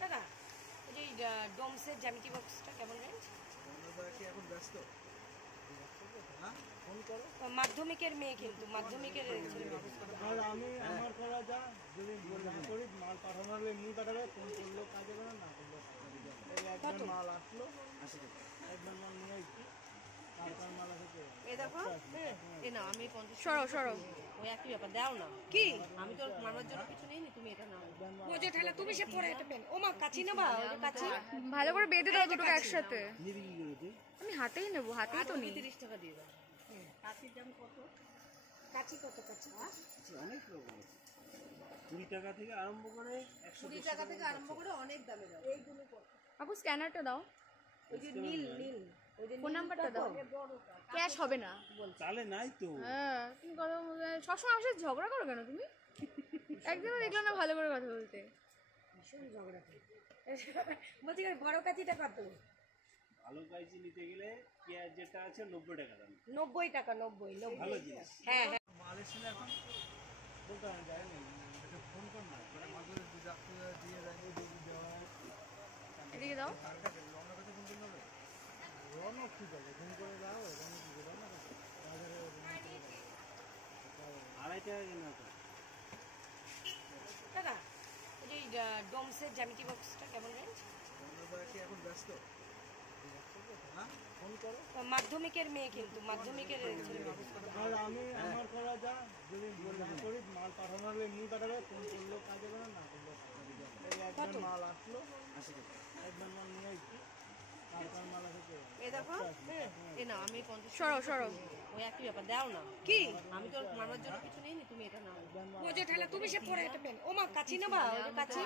দাদা এই যে ডোমসের জ্যামিতি বক্সটা কেমন রেঞ্জ? এখন ব্যস্ত ফোন করো। মাধ্যমিকের মেয়ে কিন্তু মাধ্যমিকের আর আমি আমার করা যা যদি না করি মাল পাঠানো হলে এমনি পাঠাবে, ফোন করলেও কাজ হবে না, না করলেও একবার মাল আসলো একবার মাল নিয়ে ওই একই ব্যাপার দাও না কি আমি তো মামার জন্য কিছু নেই, তুমি এটা নাও বোঝো ঠেলা তুমি সে পরে এটা পেন ও মা কাচি না বা ওই কাচি ভালো করে বেঁধে দাও দুটোকে একসাথে। আমি হাতেই নেবো, হাতেই তো নেই। 30 টাকা দিয়ে দাও। কাচির দাম কত? কাচি কত? কাচি অনেক রকম আছে, 20 টাকা থেকে আরম্ভ করে 120 টাকা থেকে আরম্ভ করে অনেক দামে দাও। এইগুলো কত? আপু স্ক্যানারটা দাও, ওই যে নীল নীল ওই যে ফোন নাম্বারটা দাও। ক্যাশ হবে না চালে নাই তো। হ্যাঁ তুমি কথা সবসময় আমার সাথে ঝগড়া করো কেন তুমি? একদিনও দেখলাম না ভালো করে কথা বলতে। ভীষণ ঝগড়া করি বলছি বড় কাচিটা কত? ভালো কাঁচি নিতে গেলে পেঁয়াজ যেটা আছে 90 টাকা দাম। 90 টাকা 90 ভালো জিনিস। হ্যাঁ হ্যাঁ মাল এসে এখন বলতে আমি যাই না, এটা ফোন কর না করে মাঝে দিয়ে যায় দেওয়া এদিকে দাও। রওনা কাছে ফোন করতে হবে, রওনা ঠিক আছে ফোন করে দাও, রওনা ঠিক আছে না বাজারে 2.5 টাকা কিনা তো। দাদা এই যে ডোমসের জ্যামিতি বক্সটা কেমন রেঞ্জ? এখন ব্যস্ত ফোন করো। মাধ্যমিকের মেয়ে কিন্তু মাধ্যমিকের আর আমি আমার করা যা যদি না করি মাল পাঠানো হলে এমনি পাঠাবে, ফোন করলেও কাজ হবে না, না করলেও একবার মাল আসলো একবার মাল নিয়ে মাল আসে এই দেখো এ না আমি 50 সরো সরো ওই একই ব্যাপার দাও না কি আমি তো মামার জন্য কিছু নেই, তুমি এটা নাও বোঝো ঠেলা তুমি সে পরে এটা পেন ও মা কাচি না বা ওই কাচি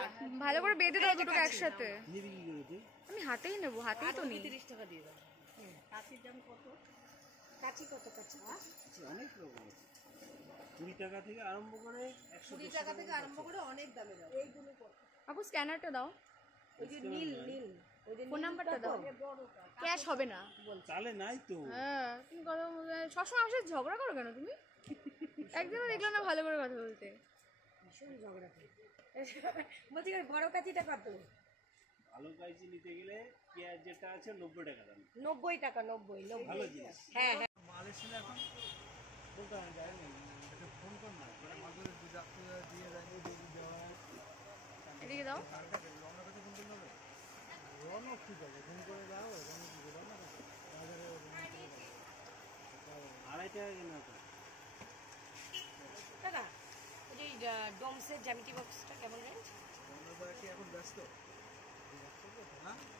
ভালো করে বেঁধে দাও দুটোকে একসাথে। নিবি কি করে তুই? আমি হাতেই নেবো, হাতেই তো নেই। 30 টাকা দিয়ে দাও। কাচির দাম কত? কাচি কত? কাচি অনেক রকম আছে, 20 টাকা থেকে আরম্ভ করে 120 টাকা থেকে আরম্ভ করে অনেক দামে দাও। এইগুলো কত? আপু স্ক্যানারটা দাও, ওই যে নীল নীল ওই যে ফোন নাম্বারটা দাও। ক্যাশ হবে না চালে নাই তো। হ্যাঁ তুমি কথা সবসময় আমার সাথে ঝগড়া করো কেন তুমি? একদিনও দেখলাম না ভালো করে কথা বলতে। ভীষণ ঝগড়া করি বলছি বড় কাচিটা কত? ভালো কাঁচি নিতে গেলে পেঁয়াজ যেটা আছে 90 টাকা দাম। 90 টাকা 90 ভালো জিনিস। হ্যাঁ হ্যাঁ মাল এসে এখন বলতে আমি যাই না, এটা ফোন কর না করে মাঝে দিয়ে যায় দেওয়া এদিকে দাও। রওনা কাছে ফোন করতে হবে, রওনা ঠিক আছে ফোন করে দাও, রওনা ঠিক আছে না বাজারে 2.5 টাকা কিনা তো। দাদা এই যে ডোমসের জ্যামিতি বক্সটা কেমন রেঞ্জ? এখন ব্যস্ত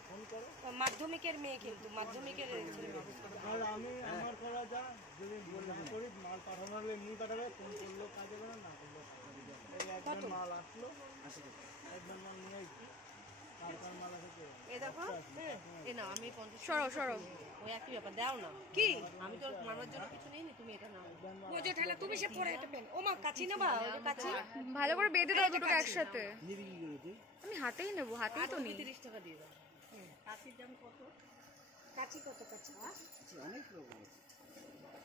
ফোন করো। মাধ্যমিকের মেয়ে কিন্তু মাধ্যমিকের আর আমি আমার করা যা যদি না করি মাল পাঠানো হলে এমনি পাঠাবে, ফোন করলেও কাজ হবে না, না করলেও একবার মাল আসলো একবার মাল নিয়ে মাল আসে এই দেখো এ না আমি 50 সরো সরো ওই একই ব্যাপার দাও না কি আমি তো মামার জন্য কিছু নেই, তুমি এটা নাও বোঝো ঠেলা তুমি সে পরে এটা পেন ও মা কাচি না বা ওই কাচি ভালো করে বেঁধে দাও দুটোকে একসাথে। নিবি কি করে তুই? আমি হাতেই নেবো, হাতেই তো নেই। 30 টাকা দিয়ে দাও। কাচির দাম কত? কাচি কত? কাচি অনেক রকম আছে,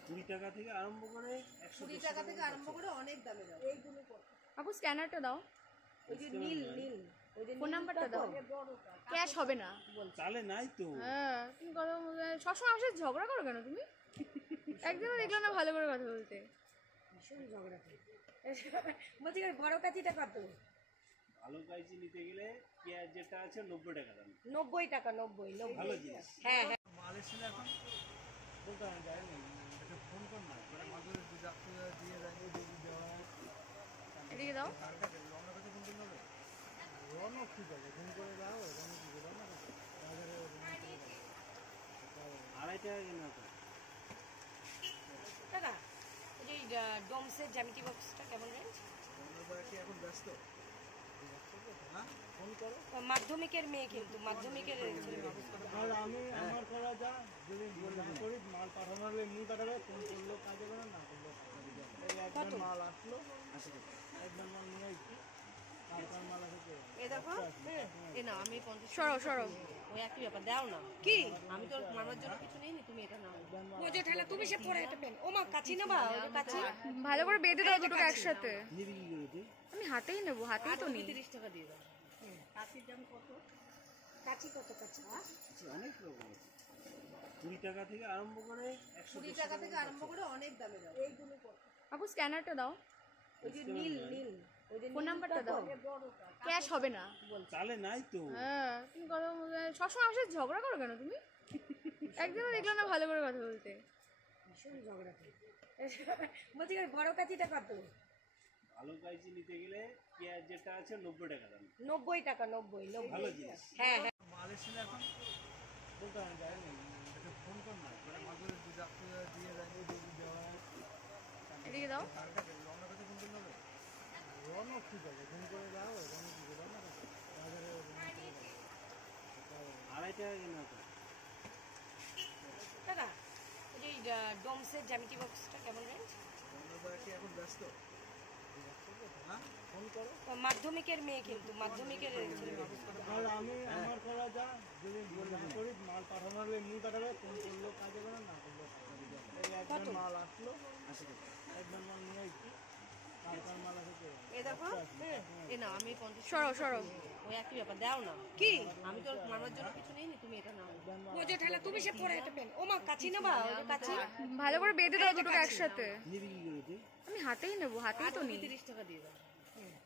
20 টাকা থেকে আরম্ভ করে 120 টাকা থেকে আরম্ভ করে অনেক দামে দাও। এইগুলো কত? আপু স্ক্যানারটা দাও, ওই যে নীল নীল ওই যে ফোন নাম্বারটা দাও। ক্যাশ হবে না চালে নাই তো। হ্যাঁ তুমি কথা সবসময় আমার সাথে ঝগড়া করো কেন তুমি? একদিনও দেখলাম না ভালো করে কথা বলতে। ভীষণ ঝগড়া করি বলছি বড় কাচিটা কত? ভালো কাঁচি নিতে গেলে পেঁয়াজ যেটা আছে 90 টাকা দাম। 90 টাকা 90 ভালো জিনিস। হ্যাঁ হ্যাঁ মাল এসে এখন বলতে আমি যাই না, এটা ফোন কর না করে মাঝে দিয়ে যায় দেওয়া এদিকে দাও। রওনা কাছে ফোন করতে হবে, রওনা ঠিক আছে ফোন করে দাও, রওনা ঠিক আছে না বাজারে 2.5 টাকা কিনা তো। দাদা এই যে ডোমসের জ্যামিতি বক্সটা কেমন রেঞ্জ? এখন ব্যস্ত ফোন করো। মাধ্যমিকের মেয়ে কিন্তু মাধ্যমিকের আর আমি আমার করা যা যদি না করি মাল পাঠানো হলে এমনি পাঠাবে, ফোন করলেও কাজ হবে না, না করলেও একবার মাল আসলো একবার মাল নিয়ে হালকার মাল আছে তো এ দেখো এ না আমি 50 সরো সরো ওই একই ব্যাপার দাও না কি আমি তোর মামার জন্য কিছু নেই তুমি এটা নাও বোঝো ঠেলা তুমি সে পরে এটা পেন ও মা কাচি নেবা ওই কাচি ভালো করে বেঁধে দাও দুটোকে একসাথে। নিবি কি করে তুই? আমি হাতেই নেবো, হাতেই তো নেই। 30 টাকা দিয়ে দাও কাচির দাম কত কাচি কত কাচি অনেক রকম আছে 20 টাকা থেকে আরম্ভ করে 20 টাকা থেকে আরম্ভ করে অনেক দামে দাও এইগুলো কত আপু স্ক্যানারটা দাও, ওই যে নীল নীল ওই যে ফোন নাম্বারটা দাও। ক্যাশ হবে না। চালে নাই তো হ্যাঁ তুমি কথা সবসময় আমার সাথে ঝগড়া করো কেন তুমি? একদিনও দেখলাম না ভালো করে কথা বলতে। ভীষণ ঝগড়া করি বলছি বড় কাচিটা কত ভালো কাইজি নিতে গেলে পেঁয়াজ যেটা আছে 90 টাকা দাম 90 টাকা 90 ভালো জিনিস হ্যাঁ হ্যাঁ মাল এসে এখন বলতে আমি যাই না এটা ফোন কর না মানে মাঝে দুধ আপনি দিয়ে দেন দুধ দেওয়া এদিকে দাও। রওনা কাছে ফোন করতে হবে রওনা ঠিক আছে ফোন করে দাও রওনা কি করে না বাজারে 2.5 টাকা কিনা তো টাকা ওই যে ডোমসের জ্যামিতি বক্সটা কেমন রেঞ্জ রওনা কি এখন ব্যস্ত হ্যাঁ ফোন করো মাধ্যমিকের মেয়ে কিন্তু মাধ্যমিকের ছেলে আর আমি আমার করা যা যদি না করি মাল পাঠানো হলে এমনি পাঠাবে ফোন করলেও কাজে করে না করলেও এই একবার মাল আসলো 80 টাকা একবার মাল নিয়ে আসছি কালকার মাল আছে তো এ দেখো এ না আমি 50 সরো সরো ওই একই ব্যাপার দাও না কি আমি তোর মামার জন্য কিছু নেই তুমি এটা নাও বোঝো ঠেলা তুমি সে পরে এটা পেন ও মা কাচি নেবা ওই কাচি ভালো করে বেঁধে দাও দুটোকে একসাথে। নিবি কি করে তুই আমি হাতেই নেবো, হাতেই তো নেই। 30 টাকা দিয়ে দাও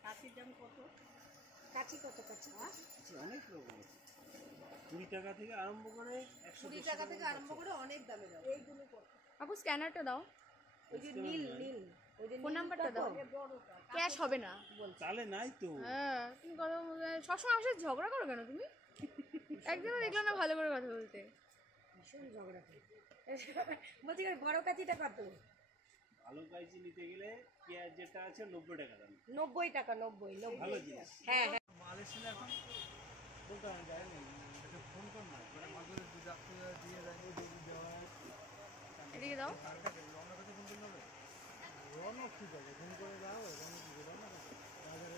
কাচির দাম কত কাচি কত কাচি অনেক রকম আছে 20 টাকা থেকে আরম্ভ করে 20 টাকা থেকে আরম্ভ করে অনেক দামে দাও এইগুলো কত আপু স্ক্যানারটা দাও, ওই যে নীল নীল ওই যে ফোন নাম্বারটা দাও। ক্যাশ হবে না। চালে নাই তো হ্যাঁ তুমি কথা সবসময় আমার সাথে ঝগড়া করো কেন তুমি? একদিনও দেখলাম না ভালো করে কথা বলতে। ভীষণ ঝগড়া করি বলছি বড় কাচিটা কত ভালো কাইজি নিতে গেলে পেঁয়াজ যেটা আছে 90 টাকা দাম 90 টাকা 90 ভালো জিনিস হ্যাঁ হ্যাঁ মাল এসে এখন বলতে আমি যাই না এটা ফোন কর না মানে মাঝে দুধ আপনি দিয়ে দেন দুধ দেওয়া এদিকে দাও। রওনা কাছে ফোন করতে হবে রওনা ঠিক আছে ফোন করে দাও রওনা কি করে না বাজারে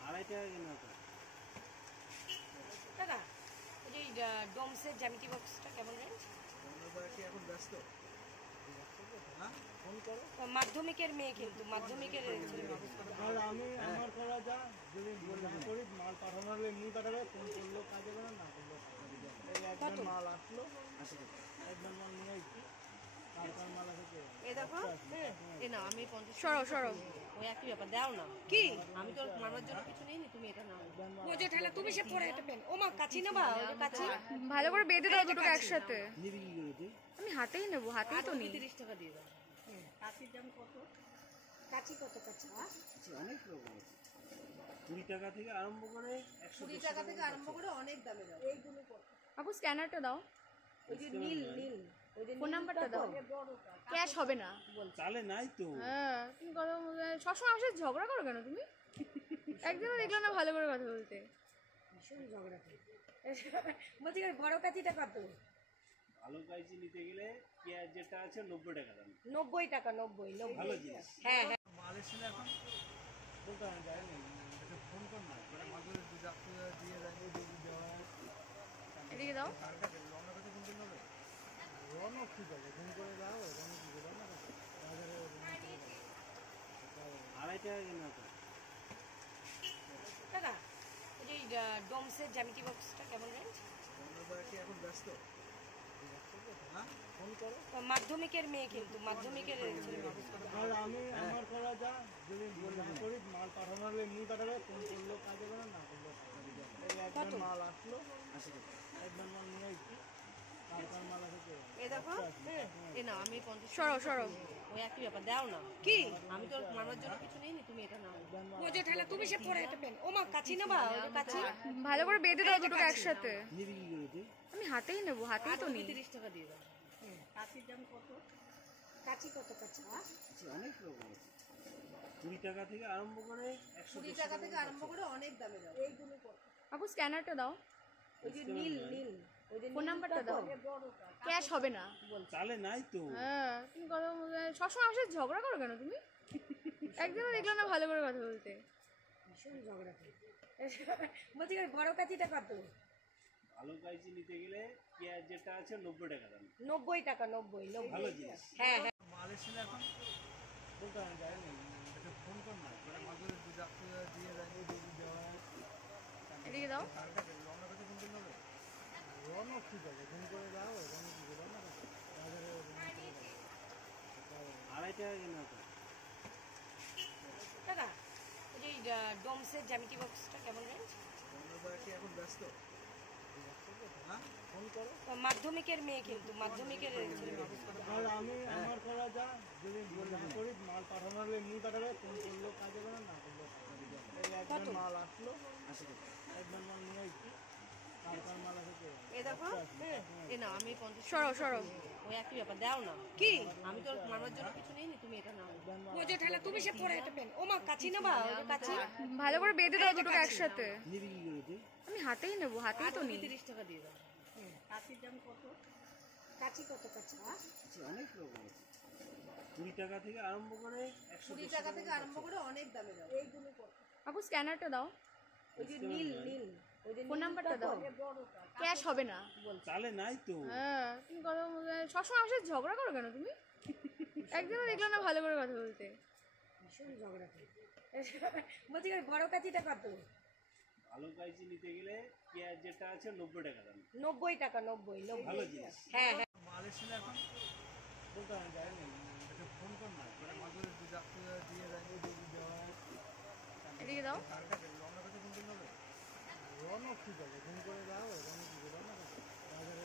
2.5 টাকা কিনা তো টাকা ওই যে ডোমসের জ্যামিতি বক্সটা কেমন রেঞ্জ রওনা কি এখন ব্যস্ত হ্যাঁ ফোন করো মাধ্যমিকের মেয়ে কিন্তু মাধ্যমিকের ছেলে আর আমি আমার করা যা যদি না করি মাল পাঠানো হলে এমনি পাঠাবে ফোন করলেও কাজে করে না করলেও এই একবার মাল আসলো 80 টাকা একবার মাল নিয়ে আসছি কালকার মাল আছে তো এ দেখো এ না আমি 50 সরো সরো ওই একই ব্যাপার দাও না কি আমি তোর মামার জন্য কিছু নেই তুমি এটা নাও বোঝো ঠেলা তুমি সে পরে এটা পেন ও মা কাচি নেবা ওই কাচি ভালো করে বেঁধে দাও দুটোকে একসাথে। নিবি কি করে তুই আমি হাতেই নেবো, হাতেই তো নেই। 30 টাকা দিয়ে দাও কাচির দাম কত কাচি কত কাচি অনেক রকম আছে 20 টাকা থেকে আরম্ভ করে 20 টাকা থেকে আরম্ভ করে অনেক দামে দাও এইগুলো কত আপু স্ক্যানারটা দাও, ওই যে নীল নীল ওই যে ফোন নাম্বারটা দাও। ক্যাশ হবে না। চালে নাই তো হ্যাঁ তুমি কথা সবসময় আমার সাথে ঝগড়া করো কেন তুমি? একদিনও দেখলাম না ভালো করে কথা বলতে। ভীষণ ঝগড়া করি বলছি বড় কাচিটা কত ভালো কাইজি নিতে গেলে পেঁয়াজ যেটা আছে 90 টাকা দাম 90 টাকা 90 ভালো জিনিস হ্যাঁ হ্যাঁ মাল এসে এখন বলতে আমি যাই না এটা ফোন কর না মানে মাঝে দুধ আপনি দিয়ে দেন দুধ দেওয়া এদিকে দাও। রওনা কাছে ফোন করতে হবে রওনা ঠিক আছে ফোন করে দাও রওনা কি করে না বাজারে 2.5 টাকা কিনা তো টাকা ওই যে ডোমসের জ্যামিতি বক্সটা কেমন রেঞ্জ রওনা কি এখন ব্যস্ত হ্যাঁ ফোন করো মাধ্যমিকের মেয়ে কিন্তু মাধ্যমিকের ছেলে আর আমি আমার করা যা যদি না করি মাল পাঠানো হলে এমনি পাঠাবে ফোন করলেও কাজে করে না করলেও এই একবার মাল আসলো 80 টাকা একবার মাল নিয়ে আসছি কালকার মাল আছে তো এ দেখো এ না আমি 50 সরো সরো ওই একই ব্যাপার দাও না কি আমি তোর মামার জন্য কিছু নেই তুমি এটা নাও বোঝো ঠেলা তুমি সে পরে এটা পেন ও মা কাচি নেবা ওই কাচি ভালো করে বেঁধে দাও দুটোকে একসাথে। নিবি কি করে তুই আমি হাতেই নেবো, হাতেই তো নেই। 30 টাকা দিয়ে দাও কাচির দাম কত কাচি কত কাচি অনেক রকম আছে 20 টাকা থেকে আরম্ভ করে 20 টাকা থেকে আরম্ভ করে অনেক দামে দাও এইগুলো কত আপু স্ক্যানারটা দাও, ওই যে নীল নীল ওই যে ফোন নাম্বারটা দাও। ক্যাশ হবে না। চালে নাই তো হ্যাঁ তুমি কথা সবসময় আমার সাথে ঝগড়া করো কেন তুমি? একদিনও দেখলাম না ভালো করে কথা বলতে। ভীষণ ঝগড়া করে। বলছি বড় কাচিটা কত? ভালো কাইচি নিতে গেলে পেঁয়াজ যেটা আছে 90 টাকা দাম। 90 টাকা, 90 ভালো জিনিস। হ্যাঁ হ্যাঁ। মাল এসেছিল এখন বলতে আমি যাইনি, এটা ফোন কর না, মানে মাঝে দুধ দিয়ে দেয়, দুধ দেওয়া হয়। এদিকে দাও। রওনা করতে ফোন করতে হবে, রওনা ঠিক আছে, ফোন করে দাও, রওনা কি করে রওনা করতে বাজারে 2.5 টাকা কিনা তো। টাকা ওই যে ডোমসের জ্যামিতি বক্সটা কেমন রেঞ্জ? কি এখন ব্যস্ত? হ্যাঁ ফোন করো। মাধ্যমিকের মেয়ে, কিন্তু মাধ্যমিকের ছেলে মেয়ে। আর আমি আমার করা যা, যদি না করি মাল পাঠানো হলে এমনি পাঠাবে, ফোন করলেও কাজ হবে না, না করলেও কাজ হবে। এই একবার মাল আসলো 80 টাকা, একবার মাল নিয়ে আসছি, তারপর মাল আসে এ দেখো, এ না আমি 50 সরো সরো। ওই একই ব্যাপার, দাও না কি আমি তোর মামার জন্য কিছু নেই, তুমি এটা নাও। বোঝো ঠেলা, তুমি সে পরে এটা পেন। ও মা কাচি নেবা? ওই যে কাচি ভালো করে বেঁধে দাও দুটোকে একসাথে। নিবি কি করে তুই? আমি হাতেই নেবো, হাতেই তো নেই। 30 টাকা দিয়ে দাও। কাচির দাম কত? কাচি কত? কাচি অনেক রকম আছে, 20 টাকা থেকে আরম্ভ করে 20 টাকা থেকে আরম্ভ করে অনেক দামে দাও। এইগুলো কত? আপু স্ক্যানারটা দাও, ওই যে নীল নীল, ওই যে ফোন নাম্বারটা দাও। বড়টা ক্যাশ হবে না। চালে নাই তো। হ্যাঁ, তুমি কথা সবসময় আমার সাথে ঝগড়া করো কেন তুমি? একদিনও দেখলাম না ভালো করে কথা বলতে। ভীষণ ঝগড়া করে। বলছি বড় কাচিটা কত? ভালো কাইচি নিতে গেলে পেঁয়াজ যেটা আছে 90 টাকা দাম। 90 টাকা, 90 ভালো জিনিস। হ্যাঁ হ্যাঁ। মাল এসেছিল এখন বলতে আমি যাইনি, এটা ফোন কর না, মানে মাঝে দুধ দিয়ে দেয়, দুধ দেওয়া হয়। এদিকে দাও। রওনা করতে ফোন করতে হবে, রওনা ঠিক আছে, ফোন করে দাও, রওনা কি করে রওনা করতে বাজারে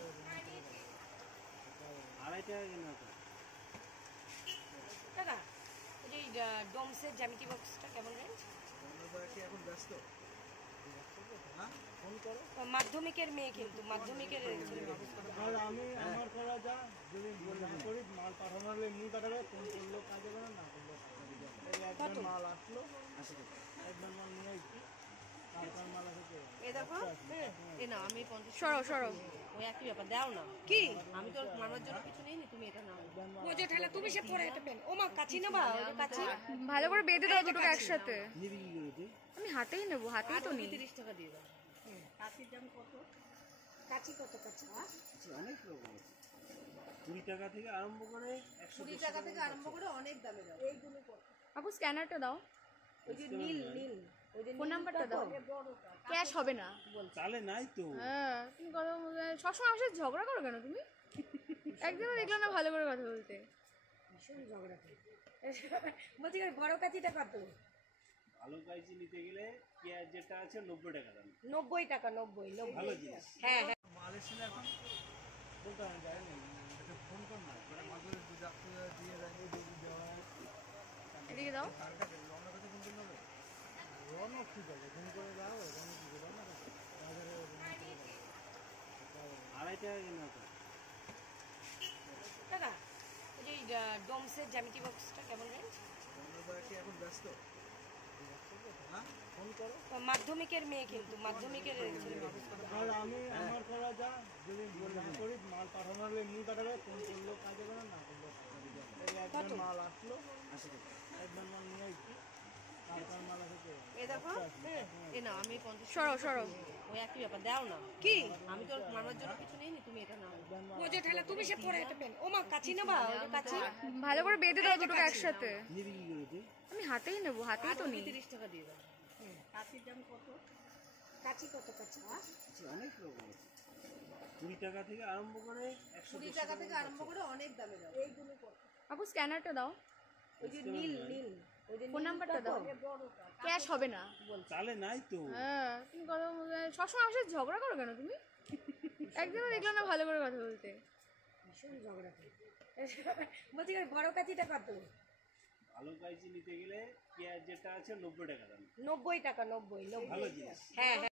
2.5 টাকা কিনা তো। টাকা ওই যে ডোমসের জ্যামিতি বক্সটা কেমন রেঞ্জ? কি এখন ব্যস্ত? হ্যাঁ ফোন করো। মাধ্যমিকের মেয়ে, কিন্তু মাধ্যমিকের ছেলে মেয়ে। আর আমি আমার করা যা, যদি না করি মাল পাঠানো হলে এমনি পাঠাবে, ফোন করলেও কাজ হবে না, না করলেও কাজ হবে। এই একবার মাল আসলো 80 টাকা, একবার মাল নিয়ে আসছি, তারপর মাল আসে। এ দেখো, এ না আমি 50 সরো সরো। ওই একই ব্যাপার, দাও না কি আমি তোর মামার জন্য কিছু নেই, তুমি এটা নাও। বোঝো ঠেলা, তুমি সে পরে এটা পেন। ও মা কাচি নেবা? ওই যে কাচি ভালো করে বেঁধে দাও দুটোকে একসাথে। নিবি কি করে তুই? আমি হাতেই নেবো, হাতেই তো নেই। 30 টাকা দিয়ে দাও। কাচির দাম কত? কাচি কত? কাচি অনেক রকম আছে, 20 টাকা থেকে আরম্ভ করে 20 টাকা থেকে আরম্ভ করে অনেক দামে দাও। এইগুলো কত? আপু স্ক্যানারটা দাও, ওই যে নীল নীল, ওই যে ফোন নাম্বারটা দাও। বড়টা ক্যাশ হবে না। চালে নাই তো। হ্যাঁ, তুমি কথা সবসময় আমার সাথে ঝগড়া করো কেন তুমি? একদিনও দেখলাম না ভালো করে কথা বলতে। ভীষণ ঝগড়া করে। বলছি বড় কাচিটা কত? ভালো কাইচি নিতে গেলে পেঁয়াজ যেটা আছে 90 টাকা দাম। 90 টাকা, 90 ভালো জিনিস। হ্যাঁ হ্যাঁ। মাল এসেছিল এখন বলতে আমি যাইনি, এটা ফোন কর না, মানে মাঝে দুধ দিয়ে দেয়, দুধ দেওয়া হয়। এদিকে দাও। রওনা করতে ফোন করতে হবে, রওনা ঠিক আছে, ফোন করে দাও, রওনা কি করে রওনা করতে বাজারে 2.5 টাকা কিনা তো। টাকা ওই যে ডোমসের জ্যামিতি বক্সটা কেমন রেঞ্জ? কি এখন ব্যস্ত? হ্যাঁ ফোন করো। মাধ্যমিকের মেয়ে, কিন্তু মাধ্যমিকের ছেলে মেয়ে। আর আমি আমার করা যা, যদি না করি মাল পাঠানো হলে এমনি পাঠাবে, ফোন করলেও কাজ হবে না, না করলেও কাজ হবে। এই একবার মাল আসলো 80 টাকা, একবার মাল নিয়ে আসছি, তারপর মাল আসে। এ দেখো, এ না আমি 50 সরো সরো। ওই একই ব্যাপার, দাও না কি আমি তোর মামার জন্য কিছু নেই, তুমি এটা নাও। বোঝো ঠেলা, তুমি সে পরে এটা পেন। ও মা কাচি নেবা? ওই যে কাচি ভালো করে বেঁধে দাও দুটোকে একসাথে। নিবি কি করে তুই? আমি হাতেই নেবো, হাতেই তো নেই। 30 টাকা দিয়ে দাও। কাচির দাম কত? কাচি কত? কাচি অনেক রকম আছে, 20 টাকা থেকে আরম্ভ করে 20 টাকা থেকে আরম্ভ করে অনেক দামে দাও। এইগুলো কত? আপু স্ক্যানারটা দাও, ওই যে নীল নীল, ওই যে ফোন নাম্বারটা দাও। বড়টা ক্যাশ হবে না। চালে নাই তো। হ্যাঁ, তুমি কথা সবসময় আমার সাথে ঝগড়া করো কেন তুমি? একদিনও দেখলাম না ভালো করে কথা বলতে। ভীষণ ঝগড়া করে। বলছি বড় কাচিটা কত? ভালো কাইচি নিতে গেলে পেঁয়াজ যেটা আছে 90 টাকা দাম। 90 টাকা, 90 ভালো জিনিস। হ্যাঁ হ্যাঁ।